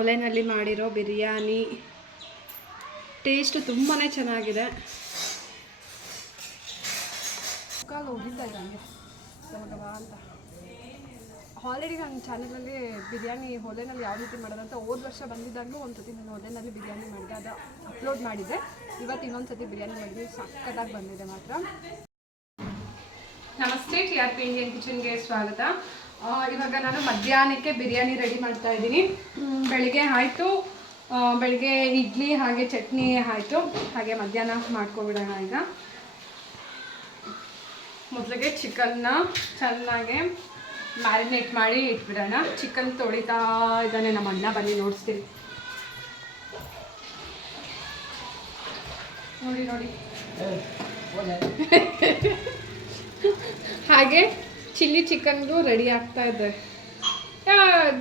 ಒಲೆನಲ್ಲಿ ಮಾಡಿರೋ ಬಿರಿಯಾನಿ. ಟೇಸ್ಟ್ ತುಂಬಾ ಚೆನ್ನಾಗಿದೆ. ಕಾಲು ಹೋಗಿದ್ದ ನನಗೆ ಅಂತ. ಆಲ್ರೆಡಿ ನನ್ನ ಚಾನಲಲ್ಲಿ ಬಿರಿಯಾನಿ ಒಲೆನಲ್ಲಿ ಯಾವ ರೀತಿ ಮಾಡೋದಂತ ಹೋದ ವರ್ಷ ಬಂದಿದ್ದಾಗಲೂ ಒಂದು ಸತಿ ನಾನು ಒಲೆನಲ್ಲಿ ಬಿರಿಯಾನಿ ಮಾಡಿದೆ ಅದು ಅಪ್ಲೋಡ್ ಮಾಡಿದ್ದೆ. ಇವತ್ತು ಇನ್ನೊಂದು ಸತಿ ಬಿರಿಯಾನಿ ಮಾಡಿದ್ವಿ ಸಕ್ಕತ್ತಾಗಿ ಬಂದಿದೆ ಮಾತ್ರ. ನಮಸ್ತೆ ಟಿ ಆರ್ ಪಿ ಇಂಡಿಯನ್ ಕಿಚನ್ಗೆ ಸ್ವಾಗತ. ಇವಾಗ ನಾನು ಮಧ್ಯಾಹ್ನಕ್ಕೆ ಬಿರಿಯಾನಿ ರೆಡಿ ಮಾಡ್ತಾ ಇದ್ದೀನಿ. ಬೆಳಿಗ್ಗೆ ಆಯಿತು. ಬೆಳಿಗ್ಗೆ ಇಡ್ಲಿ ಹಾಗೆ ಚಟ್ನಿ ಆಯಿತು. ಹಾಗೆ ಮಧ್ಯಾಹ್ನ ಮಾಡ್ಕೊಬಿಡೋಣ ಈಗ. ಮೊದಲಿಗೆ ಚಿಕನ್ನ ಚೆನ್ನಾಗಿ ಮ್ಯಾರಿನೇಟ್ ಮಾಡಿ ಇಟ್ಬಿಡೋಣ. ಚಿಕನ್ ತೊಳಿತಾ ಇದ್ದಾನೆ ನಮ್ಮ ಅಣ್ಣ ಬನ್ನಿ ನೋಡಿಸ್ತೀನಿ. ನೋಡಿ ನೋಡಿ. ಹಾಗೆ ಚಿಲ್ಲಿ ಚಿಕನ್ಗೂ ರೆಡಿ ಆಗ್ತಾ ಇದೆ.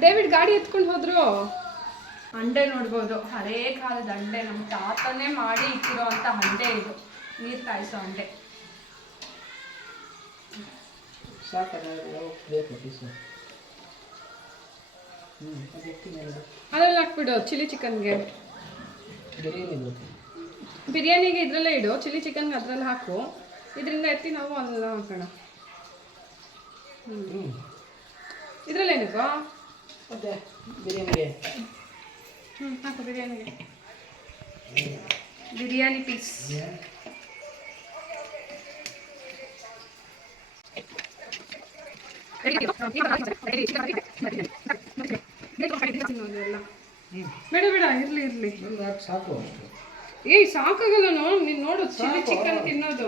ಡೇವಿಡ್ ಗಾಡಿ ಎತ್ಕೊಂಡು ಹೋದ್ರು? ಅಂಡೆ ನೋಡ್ಬೋದು. ಹಳೇ ಕಾಲದ ಹಂಡೆ ನಮ್ಮ ತಾತನೇ ಮಾಡಿ ಇಟ್ಟಿರೋ ಅಂತ ಹಂಡೆ ಇದು. ನೀರು ಕಾಯಿಸೋ ಹಂಡೆ ಅದ್ರಲ್ಲಿ ಹಾಕ್ಬಿಡು ಚಿಲ್ಲಿ ಚಿಕನ್ಗೆ. ಬಿರಿಯಾನಿಗೆ ಇದ್ರಲ್ಲೇ ಇಡು. ಚಿಲ್ಲಿ ಚಿಕನ್ಗೆ ಅದ್ರಲ್ಲಿ ಹಾಕು. ಇದರಿಂದ ಎತ್ತಿ ನಾವು ಅಲ್ಲ ಹಾಕೋಣ. ಹ್ಞೂ ಇದರಲ್ಲೇನಿಗೋ ಮತ್ತೆ ಬಿರಿಯಾನಿಗೆ. ಹ್ಞೂ ಹಾಕು ಬಿರಿಯಾನಿಗೆ. ಬಿರಿಯಾನಿ ಪೀಸ್. ಬೇಡ ಬೇಡ ಇರ್ಲಿ ಇರ್ಲಿ. ಸಾಕು ಏಯ್ ಸಾಕಾಗಲ್ಲ ನೋಡು ನೀನು ನೋಡು ಚಿಲ್ಲಿ ಚಿಕನ್ ತಿನ್ನೋದು.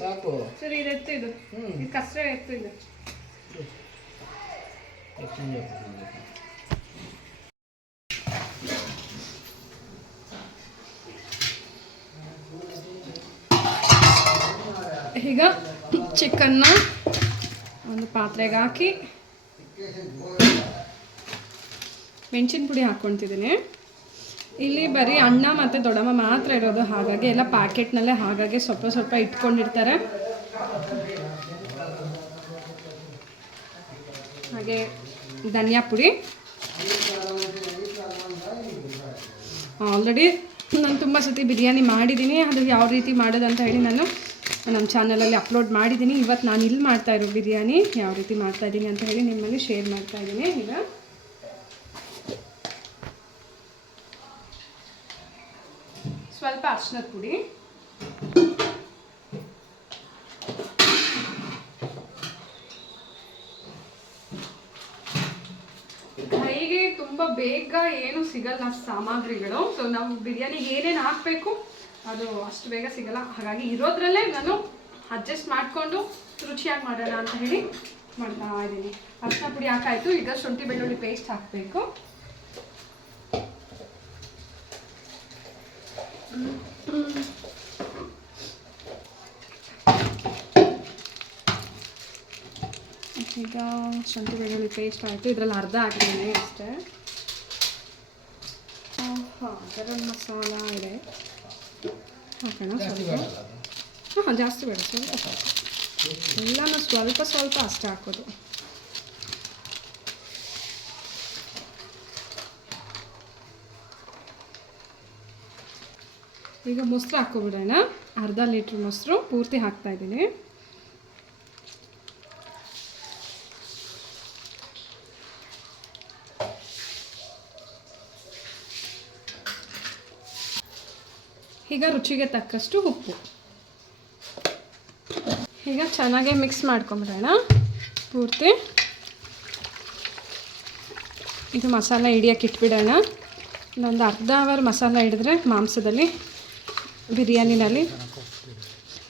ಸಾಕು. ಸರಿ ಇದು ಎತ್ತು ಇದು. ಇದು ಕಸ್ರೆ ಎತ್ತು ಇದು. ಈಗ ಚಿಕನ್ನ ಒಂದು ಪಾತ್ರೆಗೆ ಹಾಕಿ. ಮೆಣಸಿನ ಪುಡಿ ಹಾಕ್ಕೊತಿದ್ದೀನಿ ಇಲ್ಲಿ ಬರೀ ಅಣ್ಣ ಮತ್ತು ದೊಡ್ಡಮ್ಮ ಮಾತ್ರ ಇರೋದು ಹಾಗಾಗಿ ಎಲ್ಲ ಪ್ಯಾಕೆಟ್ನಲ್ಲೇ ಹಾಗಾಗಿ ಸ್ವಲ್ಪ ಸ್ವಲ್ಪ ಇಟ್ಕೊಂಡಿರ್ತಾರೆ. ಹಾಗೆ ಧನಿಯಾ ಪುಡಿ. ಆಲ್ರೆಡಿ ನಾನು ತುಂಬ ಸತಿ ಬಿರಿಯಾನಿ ಮಾಡಿದ್ದೀನಿ ಅದು ಯಾವ ರೀತಿ ಮಾಡೋದು ಅಂತ ಹೇಳಿ ನಾನು ನಮ್ಮ ಚಾನಲಲ್ಲಿ ಅಪ್ಲೋಡ್ ಮಾಡಿದ್ದೀನಿ ಇವತ್ತು ನಾನು ಇಲ್ಲಿ ಮಾಡ್ತಾ ಇರೋ ಬಿರಿಯಾನಿ ಯಾವ ರೀತಿ ಮಾಡ್ತಾ ಇದ್ದೀನಿ ಅಂತ ಹೇಳಿ ನಿಮ್ಮಲ್ಲಿ ಶೇರ್ ಮಾಡ್ತಾ ಇದ್ದೀನಿ ಈಗ. ಸ್ವಲ್ಪ ಅರ್ಶಿನದ ಪುಡಿ. ಕೈಗೆ ತುಂಬ ಬೇಗ ಏನು ಸಿಗಲ್ಲ ಸಾಮಗ್ರಿಗಳು. ಸೊ ನಾವು ಬಿರಿಯಾನಿಗೆ ಏನೇನು ಹಾಕಬೇಕು ಅದು ಅಷ್ಟು ಬೇಗ ಸಿಗಲ್ಲ. ಹಾಗಾಗಿ ಇರೋದ್ರಲ್ಲೇ ನಾನು ಅಡ್ಜಸ್ಟ್ ಮಾಡಿಕೊಂಡು ರುಚಿಯಾಗಿ ಮಾಡೋಣ ಅಂತ ಹೇಳಿ ಮಾಡ್ತಾ ಇದ್ದೀನಿ. ಅರ್ಶಿನ ಪುಡಿ ಹಾಕಾಯ್ತು. ಈಗ ಶುಂಠಿ ಬೆಳ್ಳುಳ್ಳಿ ಪೇಸ್ಟ್ ಹಾಕಬೇಕು. ಈಗ ಶುಂಠಿ ಬೆಳ್ಳುಳ್ಳಿ ಪೇಸ್ಟ್ ಆಯಿತು. ಇದರಲ್ಲಿ ಅರ್ಧ ಹಾಕಿದ್ದೀನಿ ಅಷ್ಟೇ. ಹಾಂ ಗರಂ ಮಸಾಲ ಇದೆ. ಹಾಕೋಣ ಸ್ವಲ್ಪ. ಹಾಂ ಜಾಸ್ತಿ ಬೇಡ. ಸ್ವಲ್ಪ. ಸ್ವಲ್ಪ ಸ್ವಲ್ಪ ಅಷ್ಟೇ ಹಾಕೋದು. ಈಗ ಮೊಸರು ಹಾಕ್ಕೊಬಿಡೋಣ. ಅರ್ಧ ಲೀಟ್ರ್ ಮೊಸರು ಪೂರ್ತಿ ಹಾಕ್ತಾ ಇದ್ದೀನಿ. ಈಗ ರುಚಿಗೆ ತಕ್ಕಷ್ಟು ಉಪ್ಪು. ಈಗ ಚೆನ್ನಾಗೆ ಮಿಕ್ಸ್ ಮಾಡ್ಕೊಂಬಿಡೋಣ. ಪೂರ್ತಿ. ಇದು ಮಸಾಲ ಹಿಡಿಯೋಕೆ ಇಟ್ಬಿಡೋಣ. ಇನ್ನೊಂದು ಅರ್ಧ ಅವರ್ ಮಸಾಲ ಹಿಡಿದ್ರೆ ಮಾಂಸದಲ್ಲಿ ಬಿರಿಯಾನಿನಲ್ಲಿ?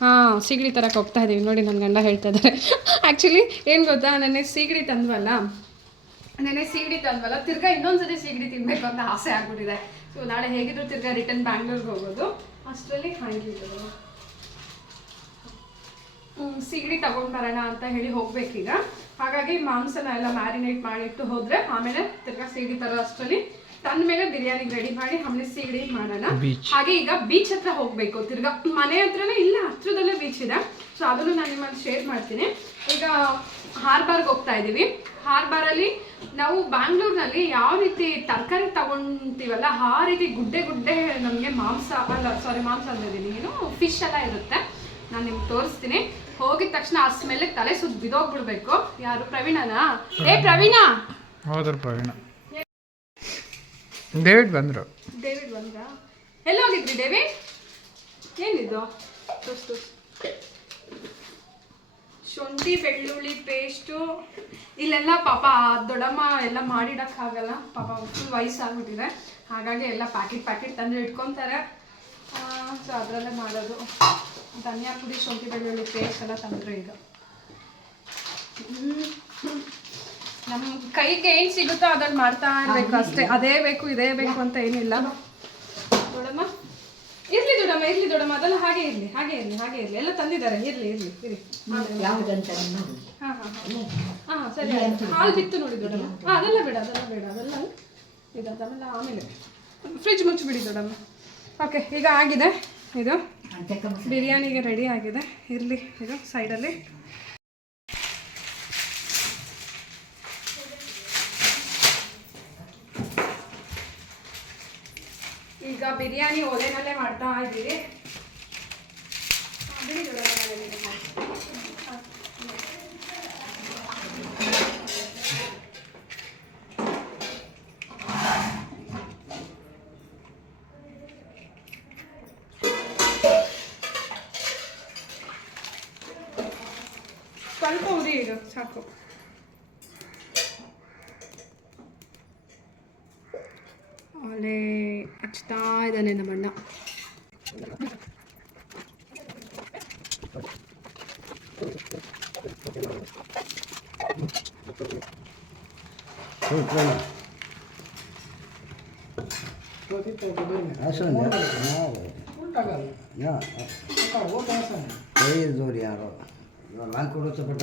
ಹಾಂ, ಸೀಗಡಿ ತರಕ್ಕೆ ಹೋಗ್ತಾ ಇದ್ದೀವಿ ನೋಡಿ ನನ್ನ ಗಂಡ ಹೇಳ್ತಾ ಇದ್ದಾರೆ ಆ್ಯಕ್ಚುಲಿ ಏನು ಗೊತ್ತಾ? ನೆನ್ನೆ ಸೀಗಡಿ ತಂದ್ವಲ್ಲ? ನೆನ್ನೆ ಸೀಗಡಿ ತಂದ್ವಲ್ಲ? ತಿರ್ಗಾ ಇನ್ನೊಂದ್ಸತಿ ಸೀಗಡಿ ತಿನ್ನಬೇಕು ಅಂತ ಆಸೆ ಆಗ್ಬಿಟ್ಟಿದೆ. ಸೊ ನಾಳೆ ಹೇಗಿದ್ರು ತಿರ್ಗಾ ರಿಟರ್ನ್ ಬ್ಯಾಂಗ್ಳೂರ್ಗೆ ಹೋಗೋದು. ಅಷ್ಟರಲ್ಲಿ ಹಾಗಿದ್ರು. ಸೀಗಡಿ ತಗೊಂಡ್ ಬರೋಣ ಅಂತ ಹೇಳಿ ಹೋಗ್ಬೇಕೀಗ. ಹಾಗಾಗಿ ಮಾಂಸನ ಎಲ್ಲ ಮ್ಯಾರಿನೇಟ್ ಮಾಡಿಟ್ಟು ಹೋದ್ರೆ ಆಮೇಲೆ ತಿರ್ಗಾ ಸೀಗಡಿ ತರೋ ಅಷ್ಟರಲ್ಲಿ ತಂದ ಮೇಲೆ ಬಿರಿಯಾನಿ ರೆಡಿ ಮಾಡಿ ಹಮ್ಮಿ ಸಿಗಡಿ ಮಾಡೋಣ? ಹಾಗೆ ಈಗ ಬೀಚ್ ಹತ್ರ ಹೋಗ್ಬೇಕು. ತಿರ್ಗಾ ಮನೆ ಹತ್ರನೇ ಇಲ್ಲ ಹತ್ರದಲ್ಲೇ ಬೀಚ್ ಇದೆ. ಸೊ ಅದನ್ನು ನಾನು ನಿಮ್ಮಲ್ಲಿ ಶೇರ್ ಮಾಡ್ತೀನಿ. ಈಗ ಹಾರ್ಬಾರ್ಗೆ ಹೋಗ್ತಾ ಇದ್ದೀವಿ. ಹಾರ್ಬಾರಲ್ಲಿ ನಾವು ಬ್ಯಾಂಗ್ಳೂರ್ನಲ್ಲಿ ಯಾವ ರೀತಿ ತರಕಾರಿ ತಗೊಂತೀವಲ್ಲ ಆ ರೀತಿ ಗುಡ್ಡೆ ಗುಡ್ಡೆ ನಮಗೆ ಮಾಂಸ ಅಲ್ಲ ಸಾರಿ ಮಾಂಸ ಅಂದಿದ್ದೀನಿ ಏನು? ಫಿಶ್ ಎಲ್ಲ ಇರುತ್ತೆ. ನಾನು ನಿಮ್ಗೆ ತೋರಿಸ್ತೀನಿ. ಹೋಗಿದ ತಕ್ಷಣ ಆ ಸ್ಮೆಲ್ಗೆ ತಲೆ ಸುತ್ತ ಬಿದೋಗ್ಬಿಡ್ಬೇಕು ಯಾರು? ಪ್ರವೀಣನಾ? ಏ ಪ್ರವೀಣ! ಹೌದ್ರ ಪ್ರವೀಣ. ಡೇವಿಡ್ ಬಂದರು. ಡೇವಿಡ್ ಬಂದ್ರ? ಎಲ್ಲ ಹೋಗಿದ್ರಿ ಡೇವಿಡ್? ಏನಿದು? ಶುಂಠಿ, ಬೆಳ್ಳುಳ್ಳಿ, ಪೇಸ್ಟು. ಇಲ್ಲೆಲ್ಲ ಪಾಪ ದೊಡ್ಡಮ್ಮ ಎಲ್ಲ ಮಾಡಿಡೋಕ್ಕಾಗಲ್ಲ ಪಾಪ ಫುಲ್ ವಯಸ್ಸಾಗ್ಬಿಟ್ಟಿದೆ. ಹಾಗಾಗಿ ಎಲ್ಲ ಪ್ಯಾಕೆಟ್ ಪ್ಯಾಕೆಟ್ ತಂದು ಇಟ್ಕೊತಾರೆ. ಸೊ ಅದರಲ್ಲೇ ಮಾಡೋದು. ಧನಿಯಾ ಪುಡಿ, ಶುಂಠಿ, ಬೆಳ್ಳುಳ್ಳಿ, ಪೇಸ್ಟ್ ಎಲ್ಲ ತಂದರು ಈಗ. ನಮ್ಮ ಕೈಗೆ ಏನ್ ಸಿಗುತ್ತೋ ಅದನ್ನ ಮಾಡ್ತಾ ಇರ್ಬೇಕು ಅಷ್ಟೇ. ಅದೇ ಬೇಕು ಇದೇ ಬೇಕು ಅಂತ ಏನಿಲ್ಲ. ದೊಡಮ್ಮ ಇರ್ಲಿ ದೊಡಮ್ಮ ಇರ್ಲಿ ದೊಡಮ್ಮ ಅದೆಲ್ಲ ಹಾಗೆ ಇರ್ಲಿ ಹಾಗೆ ಇರ್ಲಿ ಹಾಗೆ ಇರ್ಲಿ. ಎಲ್ಲ ತಂದಿದ್ದಾರೆ. ಇರ್ಲಿ ಇರ್ಲಿ ಇರಿ. ಯಾವುದಂತ ಹಾ ಹಾ ಸರಿ. ಹಾಲು ಬಿತ್ತು ನೋಡಿ ದೊಡಮ್ಮ ಹಾ ಅದೆಲ್ಲ ಬೇಡ ಅದೆಲ್ಲ ಬೇಡ ಅದೆಲ್ಲ ಇದು ಅದೆಲ್ಲ ಆಮೇಲೆ ಫ್ರಿಜ್ ಮುಚ್ಚಿಬಿಡಿ ದೊಡಮ್ಮ ಓಕೆ ಈಗ ಆಗಿದೆ. ಇದು ಬಿರಿಯಾನಿಗೆ ರೆಡಿ ಆಗಿದೆ. ಇರಲಿ ಇದು ಸೈಡಲ್ಲಿ ಈಗ ಬಿರಿಯಾನಿ ಒಲೆನಲ್ಲೇ ಮಾಡ್ತಾ ಇದ್ದೀವಿ ಆ, ಬಿಡಿ ದೊಡ್ಡಮ್ಮ, ನಾನು ಇದನ್ನ ಮಾಡ್ತೀನಿ. ಆ, ಸ್ವಲ್ಪ ಉರಿ ಇದು ಸಾಕು ಒಲೆ ಕಷ್ಟ ಇದ್ದಾನೆ ನಮ್ಮಣ್ಣ ಜೋರಿ ಯಾರು ನಾನು ಕೊಡೋ ಚಪ್ಪಟ್ಟ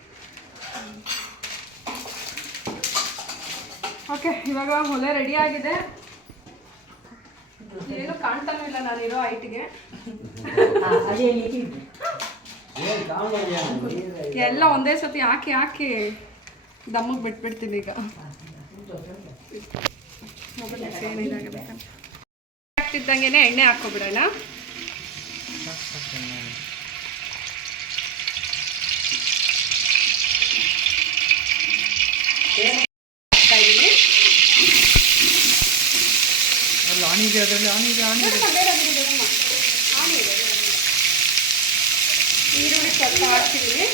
ಓಕೆ ಇವಾಗ ಒಲೆ ರೆಡಿ ಆಗಿದೆ. ಏನು ಕಾಣ್ತಾನೂ ಇಲ್ಲ ನಾನಿರೋ ಇರೋ ಐಟಿಗೆ ಎಲ್ಲ ಒಂದೇ ಸತಿ ಹಾಕಿ ಹಾಕಿ ದಮ್ಮಗೆ ಬಿಟ್ಬಿಡ್ತೀನಿ ಈಗ. ಮೊಬೈಲ್ ಏನು ಇದಾಗಬೇಕಂತ ಆಗ್ತಿದ್ದಂಗೆ ಎಣ್ಣೆ ಹಾಕ್ಕೊಬಿಡೋಣ ಹಾಕ್ತಾ ಇದೀನಿ. ಅಲ್ಲಿ ಆನ್ ಇದೆ ಅದರಲ್ಲಿ ಆನ್ ಇದೆ ಆನ್ ಇದೆ ಬೇಡ, ಬೇಡ, ಬಿಡು, ಬೇಡಮ್ಮ. ಆಮೇಲೆ, ಆಮೇಲೆ. ಈರುಳ್ಳಿ ಸ್ವಲ್ಪ ಹಾಕ್ತಿದ್ದೀನಿ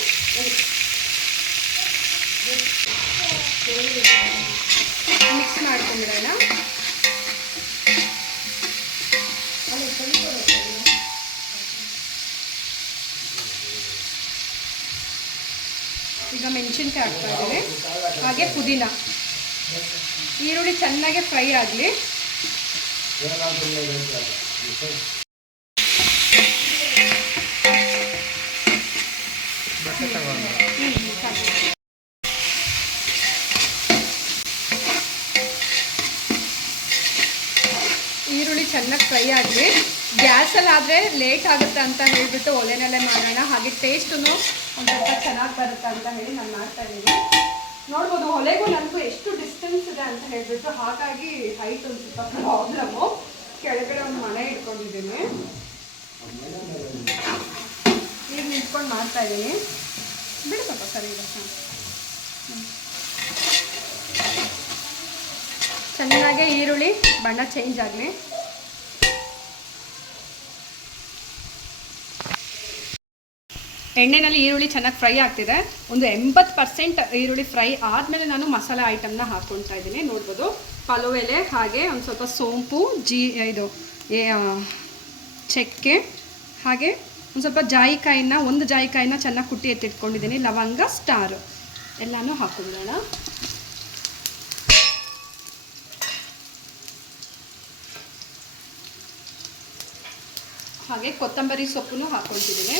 ಮಿಕ್ಸ್ ಮಾಡ್ಕೊಂಡ್ಬಿಡೋಣ ಈಗ ಮೆಣಸಿನ್ಕಾಯಿ ಹಾಕ್ತಾ ಇದ್ದೀವಿ. ಹಾಗೆ ಪುದೀನ. ಈರುಳ್ಳಿ ಚೆನ್ನಾಗಿ ಫ್ರೈ ಆಗಲಿ. ಈರುಳ್ಳಿ ಚೆನ್ನಾಗಿ ಫ್ರೈ ಆಗಲಿ ಗ್ಯಾಸಲ್ಲಿ ಆದರೆ ಲೇಟ್ ಆಗುತ್ತೆ ಅಂತ ಹೇಳಿಬಿಟ್ಟು ಒಲೆನಲ್ಲೇ ಮಾಡೋಣ. ಹಾಗೆ ಟೇಸ್ಟೂ ಒಂದು ಸ್ವಲ್ಪ ಚೆನ್ನಾಗಿ ಬರುತ್ತೆ ಅಂತ ಹೇಳಿ ನಾನು ಮಾಡ್ತಾ ಇದ್ದೀನಿ. ನೋಡ್ಬೋದು, ಒಲೆಗೂ ನನಗೂ ಎಷ್ಟು ಡಿಸ್ಟೆನ್ಸ್ ಇದೆ ಅಂತ ಹೇಳಿಬಿಟ್ಟು ಹಾಗಾಗಿ ಹೈಟ್ ಒಂದು ಸ್ವಲ್ಪ ಪ್ರಾಬ್ಲಮ್ಮು ಕೆಳಗಡೆ ಒಂದು ಮನೆ ಇಟ್ಕೊಂಡಿದ್ದೀನಿ. ನೀರು ನಿಂತ್ಕೊಂಡು ಮಾಡ್ತಾ ಇದ್ದೀನಿ. ಸ್ವಲ್ಪ ಸರಿ ಇದೆ ಚೆನ್ನಾಗೆ ಈರುಳ್ಳಿ, ಬಣ್ಣ ಚೇಂಜ್ ಆಗಲಿ. ಎಣ್ಣೆನಲ್ಲಿ ಈರುಳ್ಳಿ ಚೆನ್ನಾಗಿ ಫ್ರೈ ಆಗ್ತಿದೆ. ಒಂದು ಎಂಬತ್ತು ಪರ್ಸೆಂಟ್ ಈರುಳ್ಳಿ ಫ್ರೈ ಆದಮೇಲೆ ನಾನು ಮಸಾಲೆ ಐಟಮ್ನ ಹಾಕ್ಕೊಳ್ತಾ ಇದ್ದೀನಿ. ನೋಡ್ಬೋದು. ಪಲಾವ್ ಎಲೆ, ಹಾಗೆ ಒಂದು ಸ್ವಲ್ಪ ಸೋಂಪು, ಜೀ, ಇದು ಚಕ್ಕೆ, ಹಾಗೆ ಒಂದು ಸ್ವಲ್ಪ ಜಾಯಿಕಾಯಿನ, ಒಂದು ಜಾಯಿಕಾಯಿನ ಚೆನ್ನಾಗಿ ಕುಟ್ಟಿ ಎತ್ತಿಟ್ಕೊಂಡಿದ್ದೀನಿ. ಲವಂಗ, ಸ್ಟಾರ್ ಎಲ್ಲನೂ ಹಾಕೊಂಡೋಣ ಹಾಗೆ ಕೊತ್ತಂಬರಿ ಸೊಪ್ಪನ್ನು ಹಾಕ್ಕೊಳ್ತಿದ್ದೀನಿ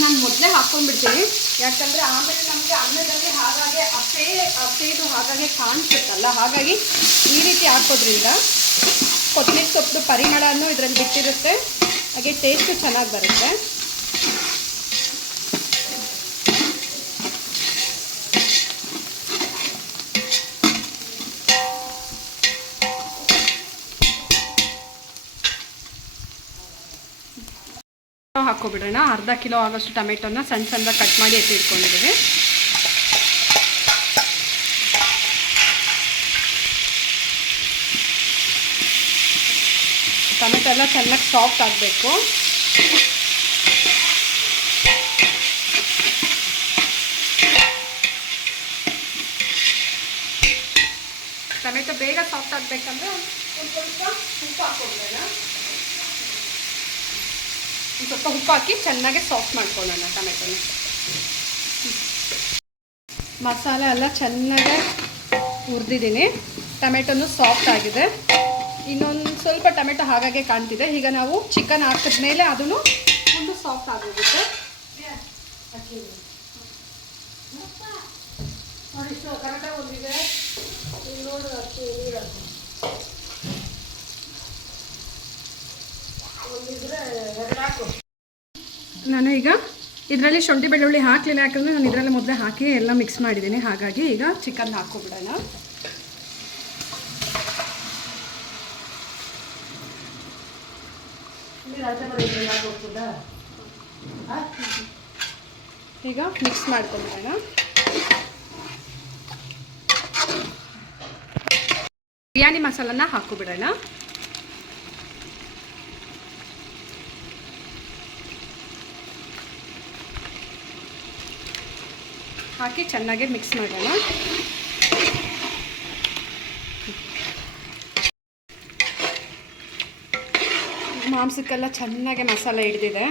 ನಾನು ಮೊದಲೇ ಹಾಕ್ಕೊಂಡ್ಬಿಡ್ತೀನಿ ಯಾಕಂದರೆ ಆಮೇಲೆ ನಮಗೆ ಅನ್ನದಲ್ಲಿ ಹಾಗಾಗಿ ಅಪ್ಪೇ ಅಪ್ಪೇದು ಹಾಗಾಗಿ ಕಾಣಿಸುತ್ತಲ್ಲ ಹಾಗಾಗಿ ಈ ರೀತಿ ಹಾಕೋದ್ರಿಂದ ಕೊತ್ತಂಬರಿ ಸೊಪ್ಪು ಪರಿಮಳನೂ ಇದರಲ್ಲಿ ಬಿಟ್ಟಿರುತ್ತೆ. ಹಾಗೆ ಟೇಸ್ಟು ಚೆನ್ನಾಗಿ ಬರುತ್ತೆ. ಹಾಕ್ಕೊಬಿಡೋಣ. ಅರ್ಧ ಕಿಲೋ ಆಗೋಷ್ಟು ಟೊಮೆಟೊನ ಸಣ್ಣ ಸಣ್ಣ ಕಟ್ ಮಾಡಿ ಎತ್ತಿಟ್ಕೊಂಡಿದ್ದೀವಿ ಟೊಮೆಟೊ ಎಲ್ಲ ಚೆನ್ನಾಗಿ ಸಾಫ್ಟ್ ಆಗಬೇಕು. ಟೊಮೆಟೊ ಬೇಗ ಸಾಫ್ಟ್ ಆಗಬೇಕಂದ್ರೆ ಒಂದು ಸ್ವಲ್ಪ ಉಪ್ಪು ಹಾಕ್ಕೊಬಿಡೋಣ. ಒಂದು ಸ್ವಲ್ಪ ಉಪ್ಪು ಹಾಕಿ ಚೆನ್ನಾಗಿ ಸಾಫ್ಟ್ ಮಾಡ್ಕೊಳ್ಳೋಣ ಟೊಮೆಟೊನ. ಮಸಾಲೆ ಎಲ್ಲ ಚೆನ್ನಾಗೆ ಹುರಿದಿದ್ದೀನಿ. ಟೊಮೆಟೊನು ಸಾಫ್ಟ್ ಆಗಿದೆ. ಇನ್ನೊಂದು ಸ್ವಲ್ಪ ಟೊಮೆಟೊ ಹಾಗಾಗೆ ಕಾಣ್ತಿದೆ. ಈಗ ನಾವು ಚಿಕನ್ ಹಾಕಿದ್ಮೇಲೆ ಅದನ್ನು ಒಂದು ಸಾಫ್ಟ್ ಆಗೋಗುತ್ತೆ. ನಾನು ಈಗ ಇದರಲ್ಲಿ ಶುಂಠಿ ಬೆಳ್ಳುಳ್ಳಿ ಹಾಕಲಿಲ್ಲ, ಯಾಕಂದರೆ ನಾನು ಇದರಲ್ಲಿ ಮೊದಲೇ ಹಾಕಿ ಎಲ್ಲ ಮಿಕ್ಸ್ ಮಾಡಿದ್ದೀನಿ. ಹಾಗಾಗಿ ಈಗ ಚಿಕನ್ ಹಾಕೋಬಿಡೋಣ. ಈಗ ಮಿಕ್ಸ್ ಮಾಡ್ಕೊಂಬಿಡೋಣ. ಬಿರಿಯಾನಿ ಮಸಾಲನ ಹಾಕ್ಕೊಬಿಡೋಣ ಹಾಕಿ ಚೆನ್ನಾಗಿ ಮಿಕ್ಸ್ ಮಾಡೋಣ. ಮಾಂಸಕ್ಕೆಲ್ಲ ಚೆನ್ನಾಗಿ ಮಸಾಲೆ ಹಿಡಿದಿದೆ.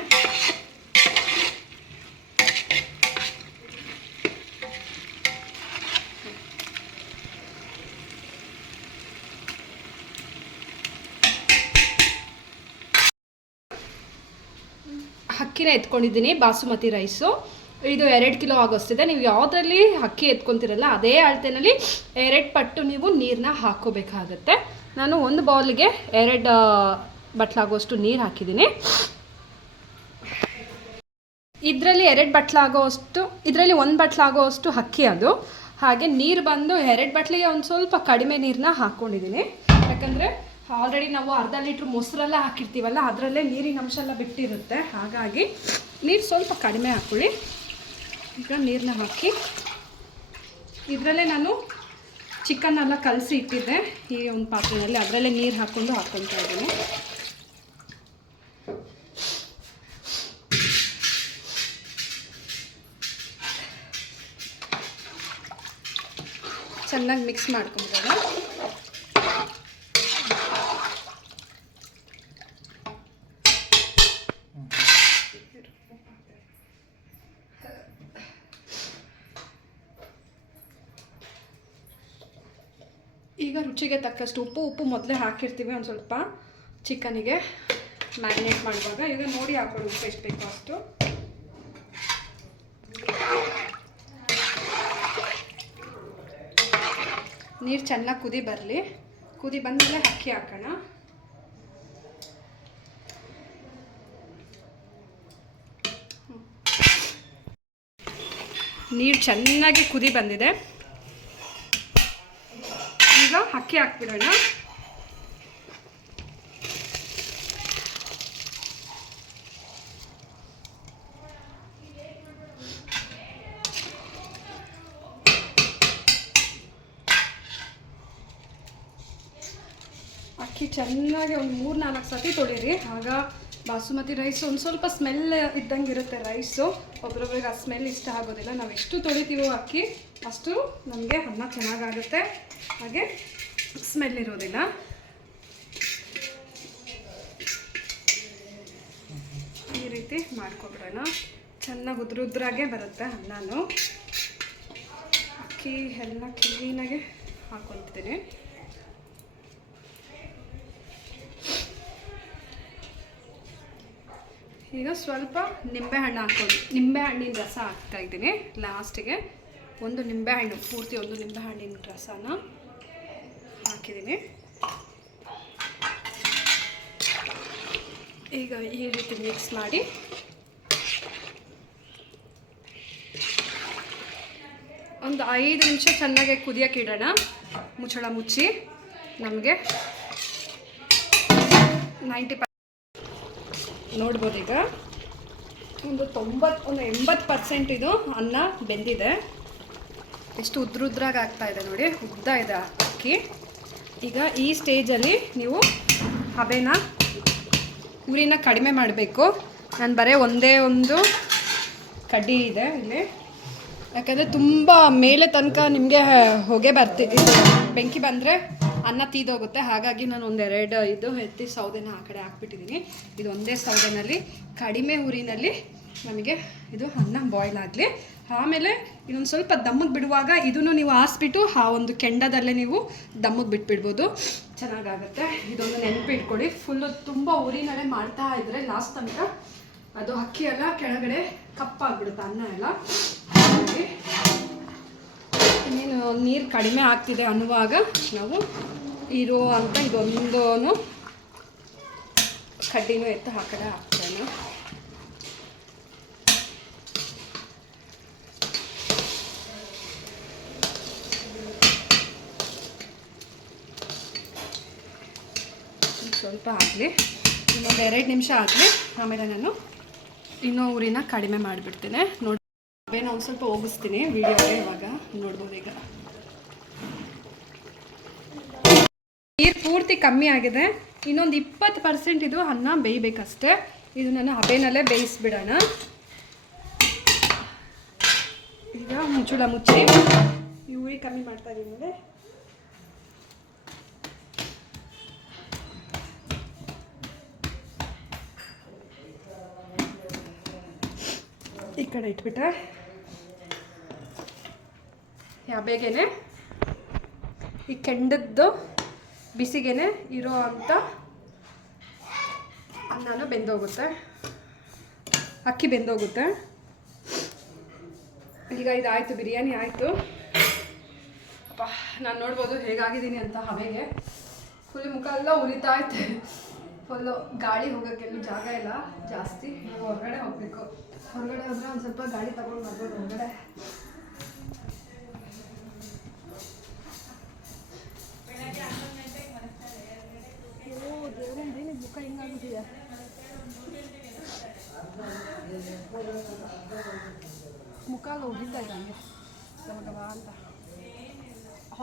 ಅಕ್ಕಿನ ಎತ್ಕೊಂಡಿದ್ದೀನಿ ಬಾಸುಮತಿ ರೈಸು ಇದು ಎರಡು ಕಿಲೋ ಆಗೋಷ್ಟಿದೆ. ನೀವು ಯಾವುದರಲ್ಲಿ ಅಕ್ಕಿ ಎತ್ಕೊತಿರಲ್ಲ ಅದೇ ಅಳತೆನಲ್ಲಿ ಎರಡು ಪಟ್ಟು ನೀವು ನೀರನ್ನ ಹಾಕೋಬೇಕಾಗತ್ತೆ ನಾನು ಒಂದು ಬೌಲ್ಗೆ ಎರಡು ಬಟ್ಲಾಗುವಷ್ಟು ನೀರು ಹಾಕಿದ್ದೀನಿ. ಇದರಲ್ಲಿ ಎರಡು ಬಟ್ಲಾಗೋವಷ್ಟು ಇದರಲ್ಲಿ ಒಂದು ಬಟ್ಲಾಗೋವಷ್ಟು ಅಕ್ಕಿ ಅದು. ಹಾಗೆ ನೀರು ಬಂದು ಎರಡು ಬಟ್ಲಿಗೆ ಒಂದು ಸ್ವಲ್ಪ ಕಡಿಮೆ ನೀರನ್ನ ಹಾಕ್ಕೊಂಡಿದ್ದೀನಿ. ಯಾಕಂದರೆ ಆಲ್ರೆಡಿ ನಾವು ಅರ್ಧ ಲೀಟ್ರ್ ಮೊಸರೆಲ್ಲ ಹಾಕಿರ್ತೀವಲ್ಲ, ಅದರಲ್ಲೇ ನೀರಿನ ಅಂಶ ಎಲ್ಲ ಬಿಟ್ಟಿರುತ್ತೆ. ಹಾಗಾಗಿ ನೀರು ಸ್ವಲ್ಪ ಕಡಿಮೆ ಹಾಕ್ಕೊಳ್ಳಿ. ಈಗ ನೀರನ್ನ ಹಾಕಿ. ಇದರಲ್ಲೇ ನಾನು ಚಿಕನ್ ಎಲ್ಲ ಕಲಸಿ ಇಟ್ಟಿದ್ದೆ. ಈ ಒಂದು ಪಾತ್ರೆಯಲ್ಲಿ ಅದರಲ್ಲೇ ನೀರು ಹಾಕ್ಕೊಂಡು ಹಾಕ್ಕೊತಾ ಇದ್ದೀನಿ. ಚೆನ್ನಾಗಿ ಮಿಕ್ಸ್ ಮಾಡ್ಕೊಂಬಿಡೋಣ ಈಗ ತಕ್ಕಷ್ಟು ಉಪ್ಪು ಉಪ್ಪು ಮೊದಲೇ ಹಾಕಿರ್ತೀವಿ ಒಂದು ಸ್ವಲ್ಪ ಚಿಕನಿಗೆ ಮ್ಯಾರಿನೇಟ್ ಮಾಡುವಾಗ. ಈಗ ನೋಡಿ ಹಾಕೊಳ್ಳಿ ಉಪ್ಪು ಎಷ್ಟು ಬೇಕು ಅಷ್ಟು. ನೀರು ಚೆನ್ನಾಗಿ ಕುದಿ ಬರಲಿ. ಕುದಿ ಬಂದಮೇಲೆ ಅಕ್ಕಿ ಹಾಕೋಣ. ನೀರು ಚೆನ್ನಾಗಿ ಕುದಿ ಬಂದಿದೆ. ಅಕ್ಕಿ ಹಾಕ್ಬಿಡೋಣ. ಅಕ್ಕಿ ಚೆನ್ನಾಗಿ ಒಂದು ಮೂರು ನಾಲ್ಕು ಸತಿ ತೊಳೀರಿ. ಆಗ ಬಾಸುಮತಿ ರೈಸ್ ಒಂದು ಸ್ವಲ್ಪ ಸ್ಮೆಲ್ ಇದ್ದಂಗೆ ಇರುತ್ತೆ ರೈಸು ಒಬ್ರೊಬ್ರಿಗೆ ಆ ಸ್ಮೆಲ್ ಇಷ್ಟ ಆಗೋದಿಲ್ಲ. ನಾವು ಎಷ್ಟು ತೊಳಿತೀವೋ ಅಕ್ಕಿ, ಅಷ್ಟು ನಮಗೆ ಅನ್ನ ಚೆನ್ನಾಗಾಗುತ್ತೆ. ಹಾಗೆ ಸ್ಮೆಲ್ ಇರೋದಿಲ್ಲ. ಈ ರೀತಿ ಮಾಡ್ಕೊಬಿಡೋಣ. ಚೆನ್ನಾಗಿ ಉದ್ರುದ್ರಾಗೆ ಬರುತ್ತೆ ಅನ್ನಾನು. ಅಕ್ಕಿ ಎಲ್ಲ ಕ್ಲೀನಾಗೆ ಹಾಕೊಳ್ತೀನಿ. ಈಗ ಸ್ವಲ್ಪ ನಿಂಬೆಹಣ್ಣು ಹಾಕೋದು ನಿಂಬೆಹಣ್ಣಿನ ರಸ ಹಾಕ್ತಾ ಇದ್ದೀನಿ. ಲಾಸ್ಟಿಗೆ ಒಂದು ನಿಂಬೆಹಣ್ಣು ಪೂರ್ತಿ ಒಂದು ನಿಂಬೆಹಣ್ಣಿನ ರಸನ. ಹಾಕಿದ್ದೀನಿ. ಈಗ ಈ ರೀತಿ ಮಿಕ್ಸ್ ಮಾಡಿ. ಒಂದು ಐದು ನಿಮಿಷ ಚೆನ್ನಾಗಿ ಕುದಿಯೋಕೆ ಇಡೋಣ. ಮುಚ್ಚಳ ಮುಚ್ಚಿ ನಮಗೆ ನೈಂಟಿ ನೋಡ್ಬೋದು ಈಗ. ಒಂದು ತೊಂಬತ್ತು ಒಂದು ಎಂಬತ್ತು ಪರ್ಸೆಂಟ್ ಇದು ಅನ್ನ ಬೆಂದಿದೆ. ಎಷ್ಟು ಉದ್ರುದ್ರಾಗಿ ಆಗ್ತಾ ಇದೆ ನೋಡಿ, ಉದ್ದ ಇದೆ ಅಕ್ಕಿ. ಈಗ ಈ ಸ್ಟೇಜಲ್ಲಿ ನೀವು ಹಬೆನ, ಉರಿನ ಕಡಿಮೆ ಮಾಡಬೇಕು. ನಾನು ಬರೀ ಒಂದೇ ಒಂದು ಕಡ್ಡಿ ಇದೆ ಇಲ್ಲಿ. ಯಾಕಂದರೆ ತುಂಬ ಮೇಲೆ ತನಕ ನಿಮಗೆ ಹೊಗೆ ಬರ್ತಿದ್ದೆ ಬೆಂಕಿ ಬಂದರೆ ಅನ್ನ ತೀದೋಗುತ್ತೆ. ಹಾಗಾಗಿ ನಾನು ಒಂದೆರಡು ಇದು ಎತ್ತಿ ಸೌದೆನ ಆ ಕಡೆ ಹಾಕ್ಬಿಟ್ಟಿದ್ದೀನಿ ಇದು ಒಂದೇ ಸೌದೆನಲ್ಲಿ, ಕಡಿಮೆ ಊರಿನಲ್ಲಿ ನಮಗೆ ಇದು ಅನ್ನ ಬಾಯ್ಲ್ ಆಗಲಿ. ಆಮೇಲೆ ಇದೊಂದು ಸ್ವಲ್ಪ ದಮ್ಮಗೆ ಬಿಡುವಾಗ ಇದನ್ನು ನೀವು ಹಾಸ್ಬಿಟ್ಟು ಆ ಒಂದು ಕೆಂಡದಲ್ಲೇ ನೀವು ದಮ್ಮಗೆ ಬಿಟ್ಬಿಡ್ಬೋದು. ಚೆನ್ನಾಗಾಗುತ್ತೆ. ಇದೊಂದು ನೆನಪಿಟ್ಕೊಳ್ಳಿ. ಫುಲ್ಲು ತುಂಬ ಉರಿನಲ್ಲೇ ಮಾಡ್ತಾ ಇದ್ದರೆ ಲಾಸ್ಟ್ ತನಕ ಅದು ಅಕ್ಕಿ ಎಲ್ಲ ಕೆಳಗಡೆ ಕಪ್ಪಾಗ್ಬಿಡುತ್ತೆ ಅನ್ನ ಎಲ್ಲ. ಇನ್ನೇನು ನೀರು ಕಡಿಮೆ ಆಗ್ತಿದೆ ಅನ್ನುವಾಗ ನಾವು ಇರೋ ಅಂತ ಇದೊಂದು ಕಡ್ಡಿನೂ ಎತ್ತು ಹಾಕದೆ ಹಾಕ್ತೇನೆ ಒಂದ್ ಸ್ವಲ್ಪ ಆಗಲಿ, ಇನ್ನೊಂದು ಎರಡು ನಿಮಿಷ ಆಗಲಿ, ಆಮೇಲೆ ನಾನು ಇನ್ನೂ ಊರಿನ ಕಡಿಮೆ ಮಾಡಿಬಿಡ್ತೇನೆ. ನೋಡಿ ಏನೋ ಒಂದು ಸ್ವಲ್ಪ ಹೋಗಿಸ್ತೀನಿ ವಿಡಿಯೋಗೆ ಇವಾಗ, ನೋಡ್ಬೋದು ಈಗ. ನೀರು ಪೂರ್ತಿ ಕಮ್ಮಿ ಆಗಿದೆ. ಇನ್ನೊಂದು ಇಪ್ಪತ್ತು ಪರ್ಸೆಂಟ್ ಇದು ಅನ್ನ ಬೇಯಬೇಕಷ್ಟೇ. ಇದು ನಾನು ಹಬೆನಲ್ಲೇ ಬೇಯಿಸ್ಬಿಡೋಣ. ಈಗ ಮುಚ್ಚುಳ ಮುಚ್ಚಿ. ಈ ಉರಿ ಕಮ್ಮಿ ಮಾಡ್ತಾ ಇದೀನಿ ಈ ಕಡೆ ಇಟ್ಬಿಟ್ರೆ? ಯಾಬೇಗೇನೆ ಈ ಕೆಂಡದ್ದು ಬಿಸಿಗೆನೆ ಇರೋ ಅಂಥ ಅನ್ನನೂ ಬೆಂದೋಗುತ್ತೆ. ಅಕ್ಕಿ ಬೆಂದೋಗುತ್ತೆ. ಈಗ ಇದಾಯಿತು, ಬಿರಿಯಾನಿ ಆಯಿತು. ಅಪ್ಪ, ನಾನು ನೋಡ್ಬೋದು ಹೇಗಾಗಿದ್ದೀನಿ ಅಂತ ಹವೆಗೆ ಫುಲ್ ಮುಖ ಎಲ್ಲ ಉರಿತಾ ಫುಲ್ಲು ಗಾಳಿ ಹೋಗೋಕ್ಕೆಲ್ಲೂ ಜಾಗ ಇಲ್ಲ. ಜಾಸ್ತಿ ಹೊರಗಡೆ ಹೋಗಬೇಕು. ಹೊರಗಡೆ ಹೋದ್ರೆ ಒಂದು ಸ್ವಲ್ಪ ಗಾಡಿ ತಗೊಂಡು ಬರ್ಬೋದು ಹೊರಗಡೆ. ಮುಖ ಅಂತ.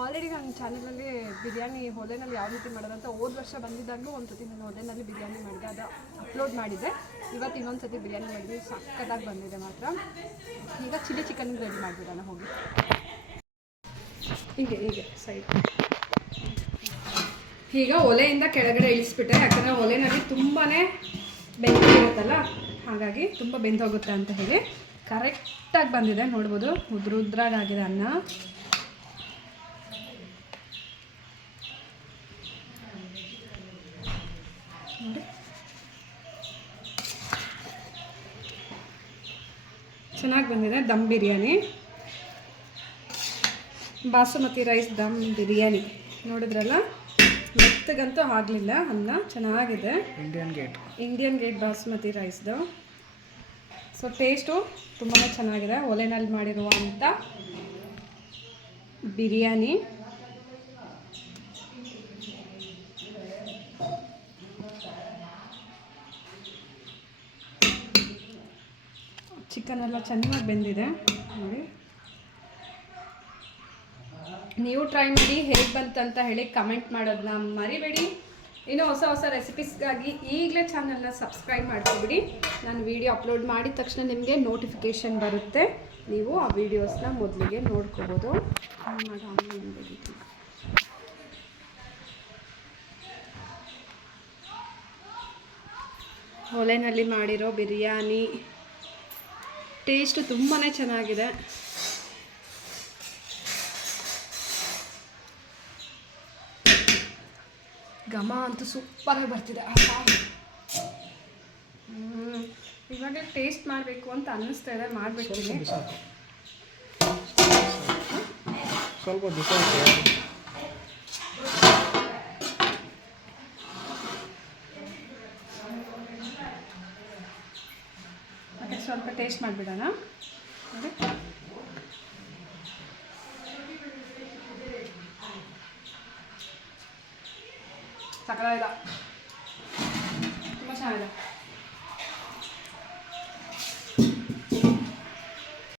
ಆಲ್ರೆಡಿ ನಾನು ಚಾನಲಲ್ಲಿ ಬಿರಿಯಾನಿ ಹೊಲೆನಲ್ಲಿ ಯಾವ ರೀತಿ ಮಾಡೋದಂತ ಹೋದ ವರ್ಷ ಬಂದಿದ್ದಾಗಲೂ ಒಂದು ಸತಿ ನಾನು ಹೊಲೆನಲ್ಲಿ ಬಿರಿಯಾನಿ ಮಾಡಿದೆ, ಅದು ಅಪ್ಲೋಡ್ ಮಾಡಿದ್ದೆ. ಇವತ್ತು ಇನ್ನೊಂದು ಸತಿ ಬಿರಿಯಾನಿ ಮಾಡಿದ್ವಿ ಸಕ್ಕತ್ತಾಗಿ ಬಂದಿದೆ ಮಾತ್ರ. ಈಗ ಚಿಲ್ಲಿ ಚಿಕನ್ ರೆಡಿ ಮಾಡಿಬಿಡೋಣ, ಹೋಗಿ. ಹೀಗೆ ಹೀಗೆ ಸೈಡ್ ಈಗ ಒಲೆಯಿಂದ ಕೆಳಗಡೆ ಇಳಿಸ್ಬಿಟ್ಟೆ, ಯಾಕಂದರೆ ಒಲೆನಲ್ಲಿ ತುಂಬಾ ಬೆಂದಿರುತ್ತಲ್ಲ ಹಾಗಾಗಿ ತುಂಬ ಬೆಂದೋಗುತ್ತೆ ಅಂತ ಹೇಳಿ. ಕರೆಕ್ಟಾಗಿ ಬಂದಿದೆ, ನೋಡ್ಬೋದು. ಉದ್ರ ಉದ್ರಾಗಾಗಿದೆ ಅನ್ನ. ಚೆನ್ನಾಗಿ ಬಂದಿದೆ ದಮ್ ಬಿರಿಯಾನಿ. ಬಾಸುಮತಿ ರೈಸ್ ದಮ್ ಬಿರಿಯಾನಿ. ನೋಡಿದ್ರಲ್ಲ? ಮೆತ್ತಗಂತೂ ಆಗಲಿಲ್ಲ ಅನ್ನ ಚೆನ್ನಾಗಿದೆ. Indian gate Indian gate basmati ರೈಸ್ದು. So taste ತುಂಬಾ ಚೆನ್ನಾಗಿದೆ ಒಲೆನಲ್ಲಿ ಮಾಡಿರುವಂಥ ಬಿರಿಯಾನಿ. ಚಿಕನ್ ಎಲ್ಲ ಚೆನ್ನಾಗಿ ಬೆಂದಿದೆ. ನೋಡಿ. ನೀವು ಟ್ರೈ ಮಾಡಿ ಹೇಗೆ ಬಂತಂತ ಹೇಳಿ ಕಮೆಂಟ್ ಮಾಡೋದನ್ನ ಮರಿಬೇಡಿ. ಇನ್ನು ಹೊಸ ಹೊಸ ರೆಸಿಪೀಸ್ಗಾಗಿ ಈಗಲೇ ಚಾನಲ್ನ ಸಬ್ಸ್ಕ್ರೈಬ್ ಮಾಡ್ಕೊಬಿಡಿ. ನಾನು ವಿಡಿಯೋ ಅಪ್ಲೋಡ್ ಮಾಡಿದ ತಕ್ಷಣ ನಿಮಗೆ ನೋಟಿಫಿಕೇಷನ್ ಬರುತ್ತೆ. ನೀವು ಆ ವಿಡಿಯೋಸ್ನ ಮೊದಲಿಗೆ ನೋಡ್ಕೋಬೋದು. ಒಲೆನಲ್ಲಿ ಮಾಡಿರೋ ಬಿರಿಯಾನಿ. ಟೇಸ್ಟ್ ತುಂಬಾ ಚೆನ್ನಾಗಿದೆ. ಘಮ ಅಂತೂ ಸೂಪರಾಗಿ ಬರ್ತಿದೆ. ಇವಾಗ ಟೇಸ್ಟ್ ಮಾಡಬೇಕು ಅಂತ ಅನ್ನಿಸ್ತಾ ಇದೆ ಮಾಡಿಬಿಡ್ತೀನಿ. ಸ್ವಲ್ಪ ಬಿಸಾಕು ಮತ್ತೆ ಸ್ವಲ್ಪ ಟೇಸ್ಟ್ ಮಾಡಿಬಿಡೋಣ. ನೋಡಿ.